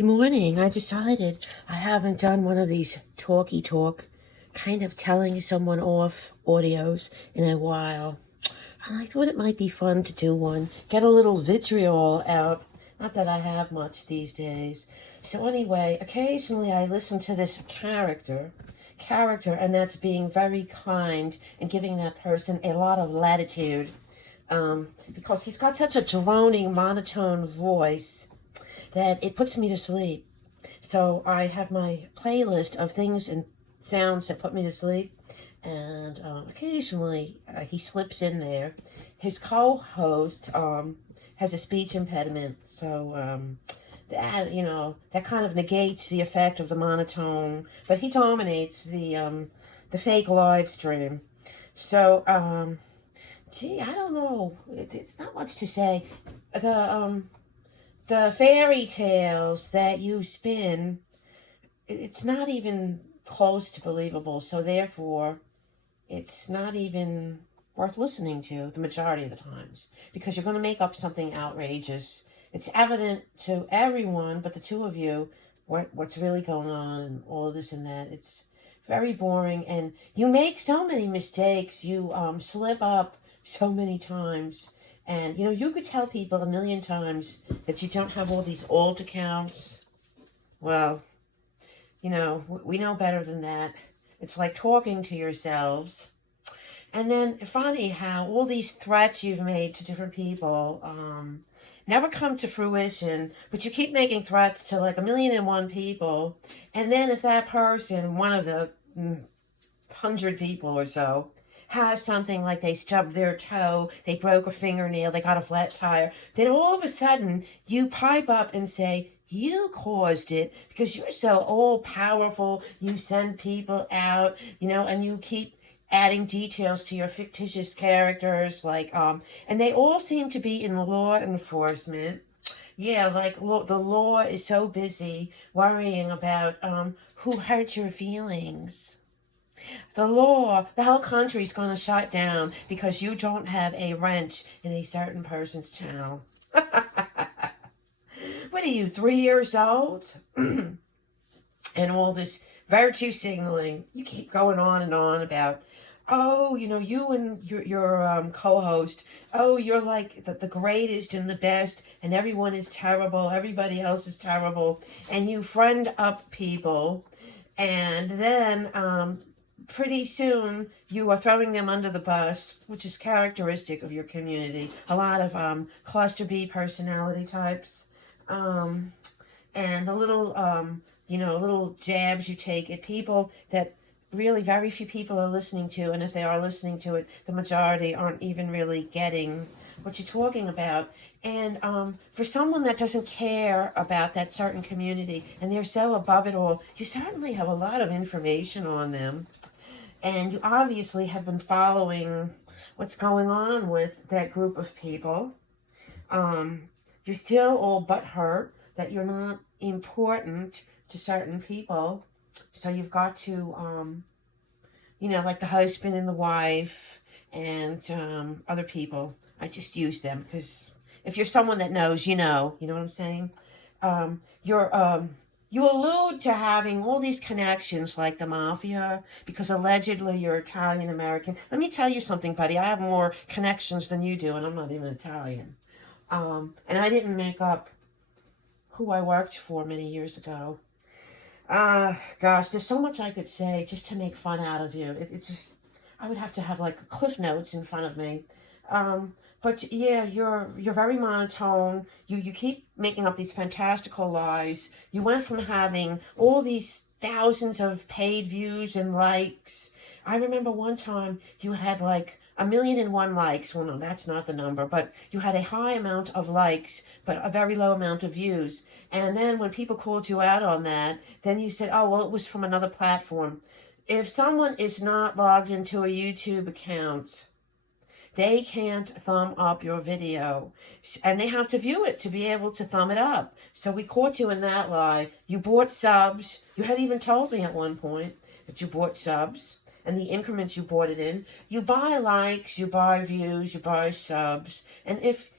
Good morning. I decided I haven't done one of these talky talk, kind of telling someone off audios in a while. And I thought it might be fun to do one, get a little vitriol out. Not that I have much these days. So anyway, occasionally I listen to this character, and that's being very kind and giving that person a lot of latitude. Because he's got such a droning, monotone voice that it puts me to sleep. So I have my playlist of things and sounds that put me to sleep, and occasionally he slips in there. His co-host has a speech impediment, so that kind of negates the effect of the monotone, but he dominates the fake live stream. So gee, I don't know. It's not much to say. The fairy tales that you spin, it's not even close to believable, so therefore it's not even worth listening to the majority of the times, because you're going to make up something outrageous. It's evident to everyone but the two of you what's really going on and all of this and that. It's very boring, and you make so many mistakes. You slip up so many times. And, you could tell people a million times that you don't have all these alt accounts. Well, we know better than that. It's like talking to yourselves. And then funny how all these threats you've made to different people never come to fruition, but you keep making threats to like 1,000,001 people. And then if that person, one of the 100 people or so, has something like they stubbed their toe, they broke a fingernail, they got a flat tire, then all of a sudden you pipe up and say, you caused it because you're so all-powerful, you send people out, and you keep adding details to your fictitious characters, and they all seem to be in law enforcement. Yeah, like the law is so busy worrying about who hurt your feelings. The whole country's going to shut down because you don't have a wrench in a certain person's channel. What are you, 3 years old? And all this virtue signaling. You keep going on and on about, oh, you and your co-host, oh, you're like the greatest and the best, and everyone is terrible, everybody else is terrible, and you friend up people, and then pretty soon you are throwing them under the bus, which is characteristic of your community. A lot of cluster B personality types, and the little jabs you take at people that really very few people are listening to, and if they are listening to it, the majority aren't even really getting what you're talking about. And for someone that doesn't care about that certain community, and they're so above it all, you certainly have a lot of information on them. And you obviously have been following what's going on with that group of people. You're still all but hurt that you're not important to certain people. So you've got to, like the husband and the wife and other people. I just use them because if you're someone that knows, you know what I'm saying? You allude to having all these connections like the mafia because allegedly you're Italian American. Let me tell you something, buddy. I have more connections than you do, and I'm not even Italian. And I didn't make up who I worked for many years ago. Gosh, there's so much I could say just to make fun out of you. It's just, I would have to have like cliff notes in front of me. But yeah, you're very monotone. You keep making up these fantastical lies. You went from having all these thousands of paid views and likes. I remember one time you had like 1,000,001 likes. Well, no, that's not the number, but you had a high amount of likes, but a very low amount of views. And then when people called you out on that, then you said, oh, well, it was from another platform. If someone is not logged into a YouTube account, they can't thumb up your video, and they have to view it to be able to thumb it up. So we caught you in that lie. You bought subs. You had even told me at one point that you bought subs and the increments you bought it in. You buy likes, you buy views, you buy subs. And if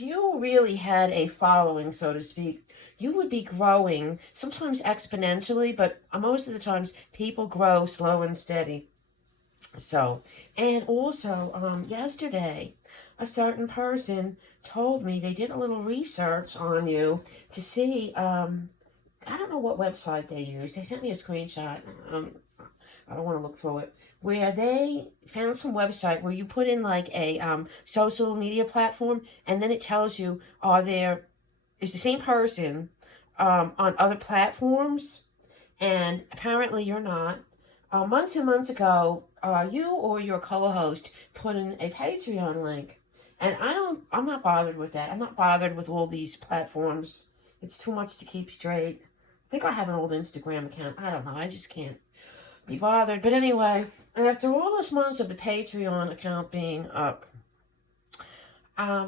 you really had a following, so to speak, you would be growing, sometimes exponentially, but most of the times people grow slow and steady. So, and also, yesterday, a certain person told me they did a little research on you to see, I don't know what website they used. They sent me a screenshot. I don't want to look through it. Where they found some website where you put in like a social media platform, and then it tells you, is the same person on other platforms, and apparently you're not. Months and months ago, you or your co-host put in a Patreon link, and I'm not bothered with that. I'm not bothered with all these platforms. It's too much to keep straight. I think I have an old Instagram account. I don't know. I just can't be bothered. But anyway, after all those months of the Patreon account being up,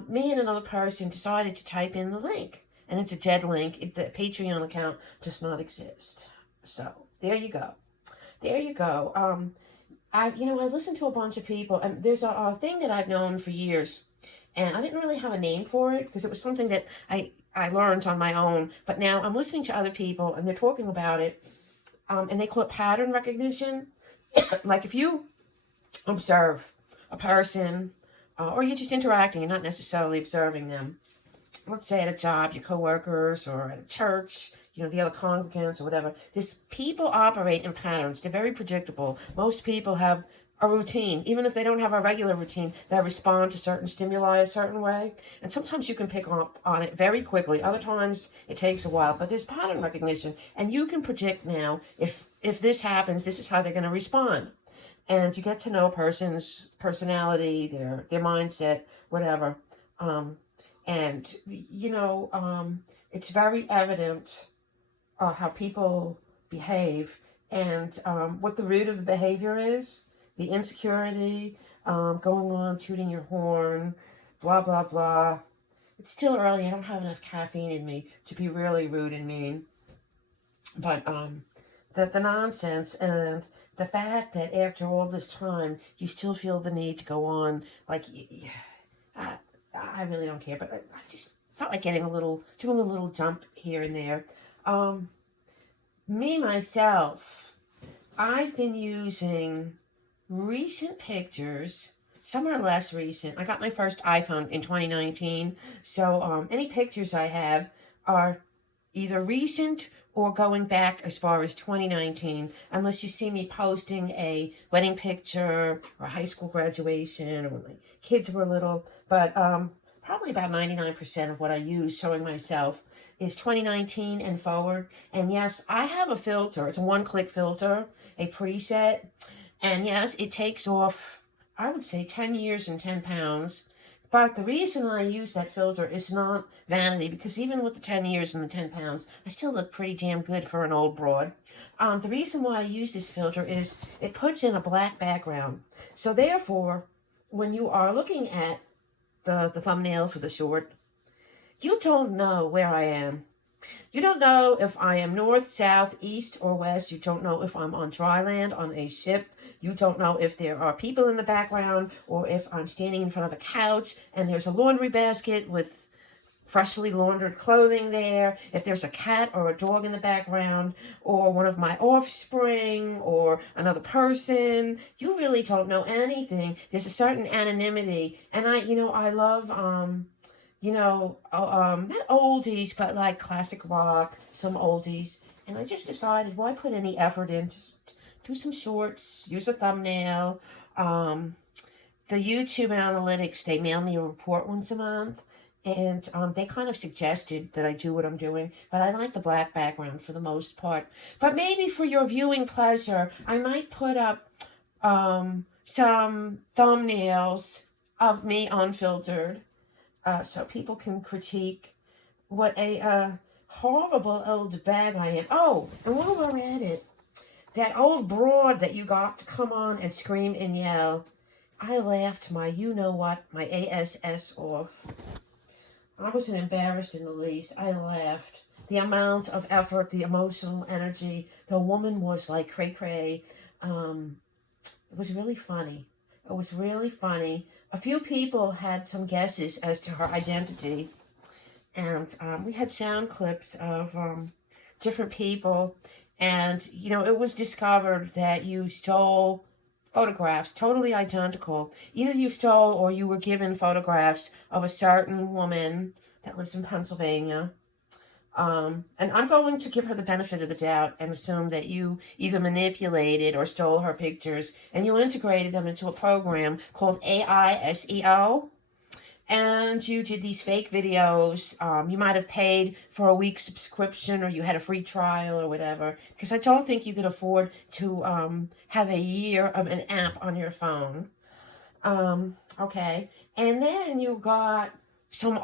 me and another person decided to type in the link, and it's a dead link. The Patreon account does not exist. So there you go. There you go. I listened to a bunch of people, and there's a thing that I've known for years, and I didn't really have a name for it because it was something that I learned on my own. But now I'm listening to other people, and they're talking about it, and they call it pattern recognition. Like if you observe a person, or you're just interacting, you're not necessarily observing them. Let's say at a job, your coworkers, or at a church, the other congregants or whatever. People operate in patterns. They're very predictable. Most people have a routine. Even if they don't have a regular routine, they respond to certain stimuli a certain way. And sometimes you can pick up on it very quickly. Other times it takes a while. But there's pattern recognition. And you can predict now, if this happens, this is how they're going to respond. And you get to know a person's personality, their mindset, whatever. It's very evident how people behave, and what the root of the behavior is, the insecurity, going on, tooting your horn, blah, blah, blah. It's still early. I don't have enough caffeine in me to be really rude and mean. But the nonsense and the fact that after all this time, you still feel the need to go on, like, I really don't care, but I just felt like doing a little jump here and there. Myself, I've been using recent pictures. Some are less recent. I got my first iPhone in 2019, so any pictures I have are either recent or going back as far as 2019, unless you see me posting a wedding picture or high school graduation or when my kids were little. But probably about 99% of what I use showing myself is 2019 and forward. And yes, I have a filter. It's a one-click filter, a preset. And yes, it takes off, I would say, 10 years and 10 pounds. But the reason I use that filter is not vanity, because even with the 10 years and the 10 pounds, I still look pretty damn good for an old broad. The reason why I use this filter is it puts in a black background. So therefore, when you are looking at the thumbnail for the short, you don't know where I am. You don't know if I am north, south, east, or west. You don't know if I'm on dry land, on a ship. You don't know if there are people in the background, or if I'm standing in front of a couch and there's a laundry basket with freshly laundered clothing there, if there's a cat or a dog in the background, or one of my offspring, or another person. You really don't know anything. There's a certain anonymity, and I love, not oldies, but like classic rock, some oldies. And I just decided, why put any effort in? Just do some shorts, use a thumbnail. The YouTube analytics, they mail me a report once a month. And they kind of suggested that I do what I'm doing. But I like the black background for the most part. But maybe for your viewing pleasure, I might put up some thumbnails of me unfiltered. So people can critique what a horrible old bag I am. Oh, and while we're at it, that old broad that you got to come on and scream and yell, I laughed my you-know-what, my ASS off. I wasn't embarrassed in the least. I laughed. The amount of effort, the emotional energy, the woman was like cray-cray. It was really funny. It was really funny. A few people had some guesses as to her identity. And we had sound clips of different people. And, you know, it was discovered that you stole photographs, totally identical. Either you stole or you were given photographs of a certain woman that lives in Pennsylvania. And I'm going to give her the benefit of the doubt and assume that you either manipulated or stole her pictures and you integrated them into a program called AISEO. And you did these fake videos. You might have paid for a week's subscription or you had a free trial or whatever. Because I don't think you could afford to have a year of an app on your phone. Okay. And then you got some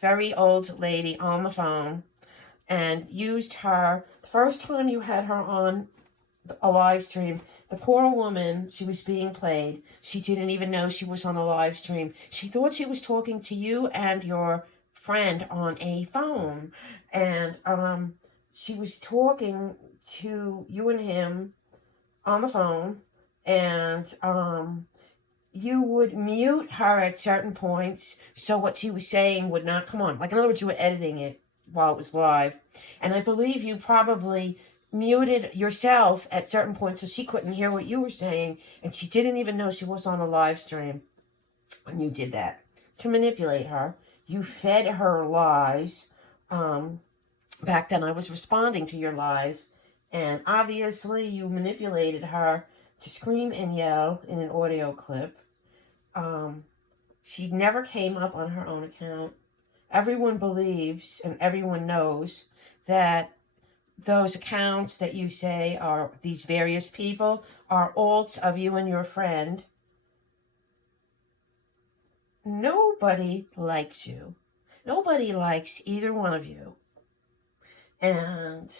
very old lady on the phone and used her. The first time you had her on a live stream, the poor woman, she was being played. She didn't even know she was on a live stream. She thought she was talking to you and your friend on a phone. And she was talking to you and him on the phone. And you would mute her at certain points so what she was saying would not come on. Like, in other words, you were editing it while it was live. And I believe you probably muted yourself at certain points so she couldn't hear what you were saying, and she didn't even know she was on a live stream. And you did that to manipulate her. You fed her lies. Back then I was responding to your lies, and obviously you manipulated her to scream and yell in an audio clip. She never came up on her own account. Everyone believes and everyone knows that those accounts that you say are these various people are alts of you and your friend. Nobody likes you. Nobody likes either one of you. And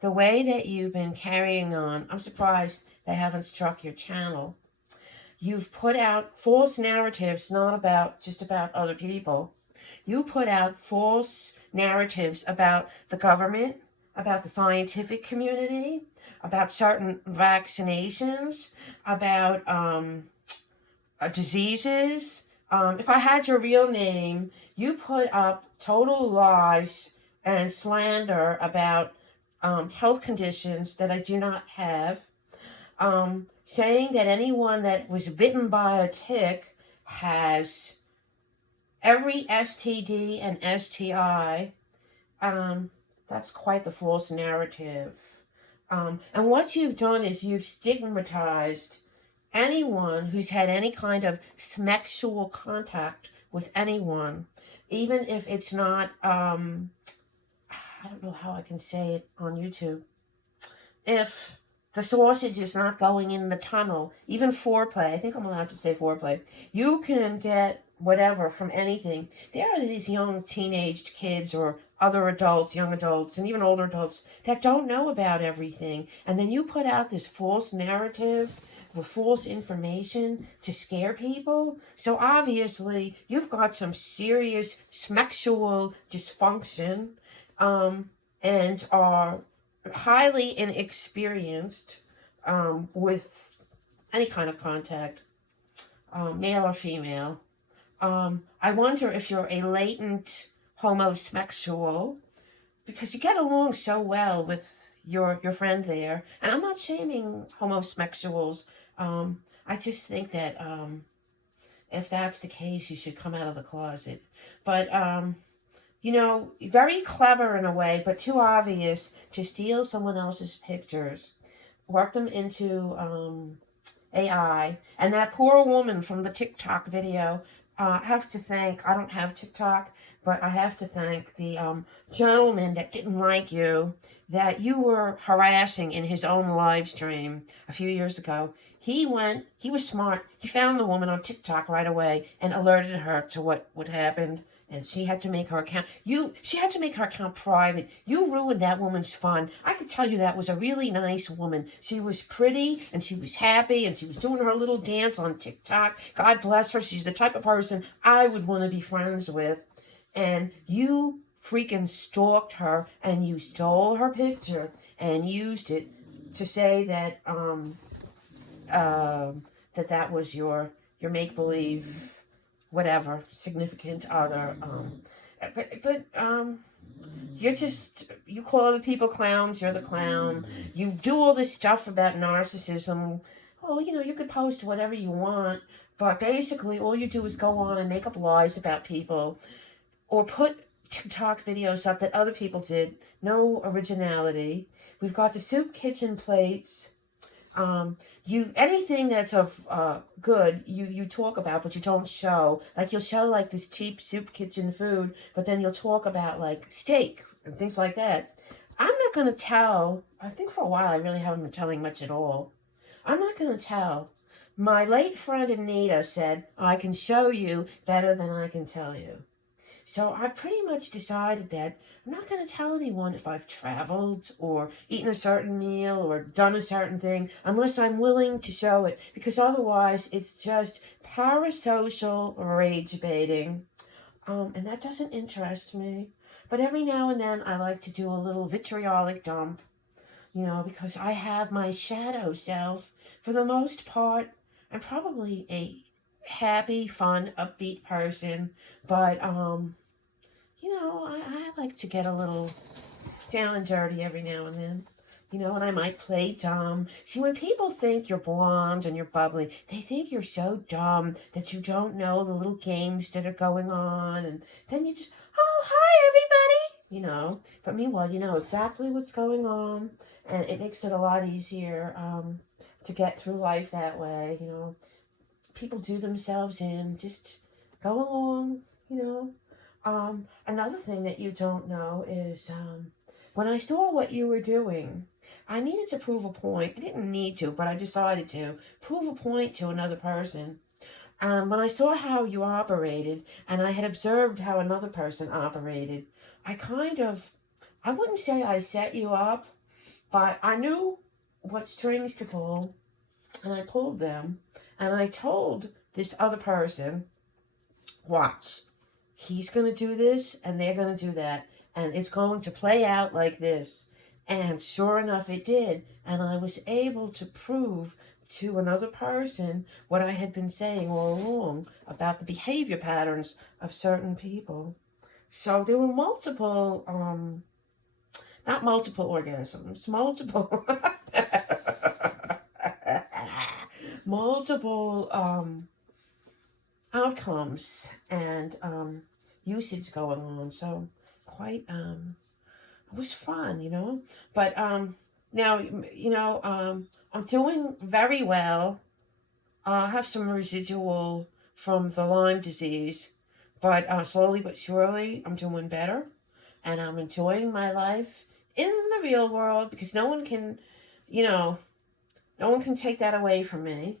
the way that you've been carrying on, I'm surprised they haven't struck your channel. You've put out false narratives, not just about other people. You put out false narratives about the government, about the scientific community, about certain vaccinations, about diseases. If I had your real name, you put up total lies and slander about health conditions that I do not have, saying that anyone that was bitten by a tick has every STD and STI. That's quite the false narrative. And what you've done is you've stigmatized anyone who's had any kind of sexual contact with anyone, even if it's not, I don't know how I can say it on YouTube. If the sausage is not going in the tunnel, even foreplay, I think I'm allowed to say foreplay, you can get whatever from anything. There are these young teenaged kids or other adults, young adults, and even older adults that don't know about everything. And then you put out this false narrative with false information to scare people. So obviously you've got some serious sexual dysfunction, and are highly inexperienced with any kind of contact, male or female. I wonder if you're a latent homosexual, because you get along so well with your friend there. And I'm not shaming homosexuals. I just think that if that's the case, you should come out of the closet. But you know, very clever in a way, but too obvious to steal someone else's pictures, work them into AI. And that poor woman from the TikTok video, I have to thank, I don't have TikTok, but I have to thank the gentleman that didn't like you, that you were harassing in his own live stream a few years ago. He was smart. He found the woman on TikTok right away and alerted her to what would happen. And she had to make her account. She had to make her account private. You ruined that woman's fun. I could tell you that was a really nice woman. She was pretty, and she was happy, and she was doing her little dance on TikTok. God bless her. She's the type of person I would want to be friends with. And you freaking stalked her, and you stole her picture, and used it to say that that was your make-believe whatever, significant other. But you call other people clowns, you're the clown. You do all this stuff about narcissism. Oh, you could post whatever you want, but basically all you do is go on and make up lies about people or put TikTok videos up that other people did. No originality. We've got the soup kitchen plates. Anything that's of good, you talk about, but you don't show. Like you'll show like this cheap soup kitchen food, but then you'll talk about like steak and things like that. I'm not gonna tell. I think for a while I really haven't been telling much at all. I'm not gonna tell. My late friend Anita said I can show you better than I can tell you. So I pretty much decided that I'm not going to tell anyone if I've traveled or eaten a certain meal or done a certain thing unless I'm willing to show it, because otherwise it's just parasocial rage baiting. And that doesn't interest me. But every now and then I like to do a little vitriolic dump, because I have my shadow self. For the most part, I'm probably a happy, fun, upbeat person, but I like to get a little down and dirty every now and then, and I might play dumb. See, when people think you're blonde and you're bubbly, they think you're so dumb that you don't know the little games that are going on, and then you just, oh, hi, everybody, but meanwhile, you know exactly what's going on, and it makes it a lot easier to get through life that way. People do themselves in, just go along, Another thing that you don't know is when I saw what you were doing, I needed to prove a point. I didn't need to, but I decided to prove a point to another person. When I saw how you operated, and I had observed how another person operated, I wouldn't say I set you up, but I knew what strings to pull, and I pulled them. And I told this other person, watch, he's going to do this and they're going to do that. And it's going to play out like this. And sure enough, it did. And I was able to prove to another person what I had been saying all along about the behavior patterns of certain people. So there were multiple, not multiple organisms, multiple... multiple outcomes and usage going on, so quite it was fun, but now I'm doing very well. I have some residual from the Lyme disease, but slowly but surely I'm doing better, and I'm enjoying my life in the real world, because no one can take that away from me.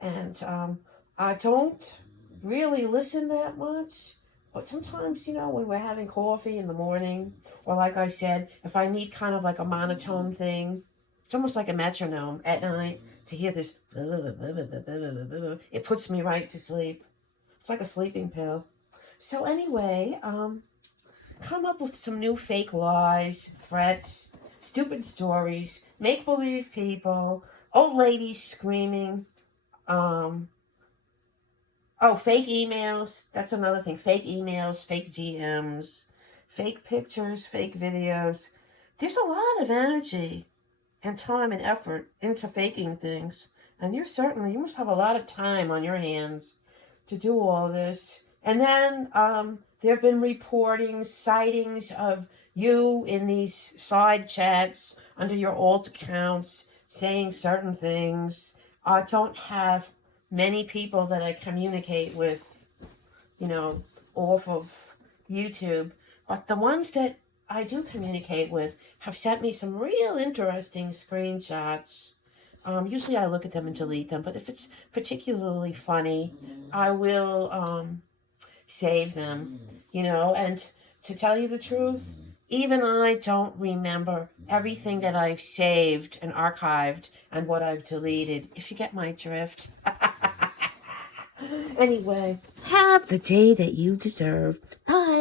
And I don't really listen that much. But sometimes, when we're having coffee in the morning, or like I said, if I need kind of like a monotone thing, it's almost like a metronome at night to hear this, it puts me right to sleep. It's like a sleeping pill. So anyway, come up with some new fake lies, threats, stupid stories, make-believe people, old ladies screaming, fake emails. That's another thing. Fake emails, fake DMs, fake pictures, fake videos. There's a lot of energy and time and effort into faking things. And you must have a lot of time on your hands to do all this. And then there have been sightings of you in these side chats under your alt accounts saying certain things. I don't have many people that I communicate with, off of YouTube. But the ones that I do communicate with have sent me some real interesting screenshots. Usually I look at them and delete them, but if it's particularly funny, I will save them, and to tell you the truth, even I don't remember everything that I've saved and archived and what I've deleted, if you get my drift. Anyway, have the day that you deserve. Bye.